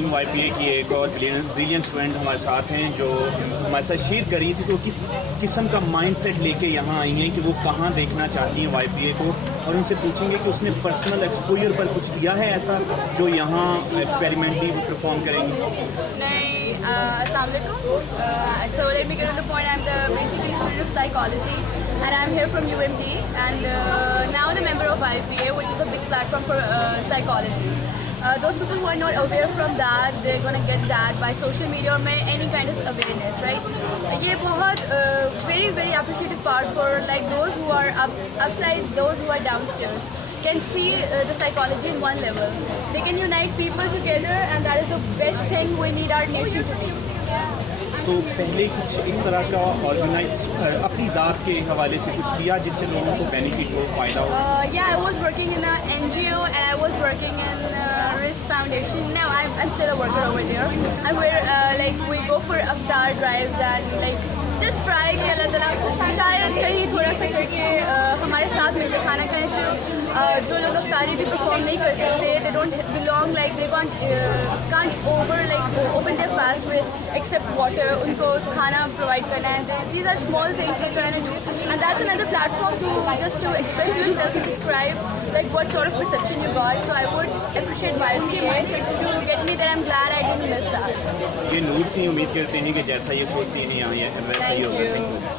Team YPA की एक और ब्रिलियंट स्टूडेंट हमारे साथ हैं जो हमारे साथ शेयर कर रही थी कि वो किस किस्म का माइंडसेट लेके यहाँ आई हैं कि वो कहाँ देखना चाहती हैं YPA को, और उनसे पूछेंगे कि उसने पर्सनल एक्सपोजर पर कुछ किया है ऐसा जो यहाँ एक्सपेरिमेंटली वो परफॉर्म करेंगी। नहीं, अस्सलाम वालेकुम। So let me get to the point. I'm the basically student of psychology, and I'm here from UMD, and now the member of YPA, which is a big platform for psychology. Those people who are not aware from that, they're gonna get that by social media or any kind of awareness, right? ये बहुत very appreciative part for like those who are upsides, those who are downstairs can see the psychology in one level. They can unite people together, and that is the best thing we need our nation to be. तो पहले कुछ इस तरह का organise अपनी ज़ात के हवाले से कुछ किया जिससे लोगों को बेनिफिट हो, फ़ायदा हो? Yeah, I was working in an NGO and I was working in Risk Foundation. Now I'm still a worker over there. And like we go for iftar drives and like just try कि अल्लाह ताला शायद कहीं थोड़ा सा करके हमारे साथ मिलकर खाना खाएं। जो लोग इफ्तारी भी परफॉर्म नहीं कर सकते, they don't belong, like they can't open their fast with except water, उनको खाना provide करना है। These are small things we're trying to do, and that's another platform to express yourself and describe like what sort of perception you got. So I would appreciate YPA to get me there. I'm glad I didn't miss that. ये नूर की उम्मीद करते हैं कि जैसा ये सोचती हैं यहाँ वैसा ही होगा। Thank you.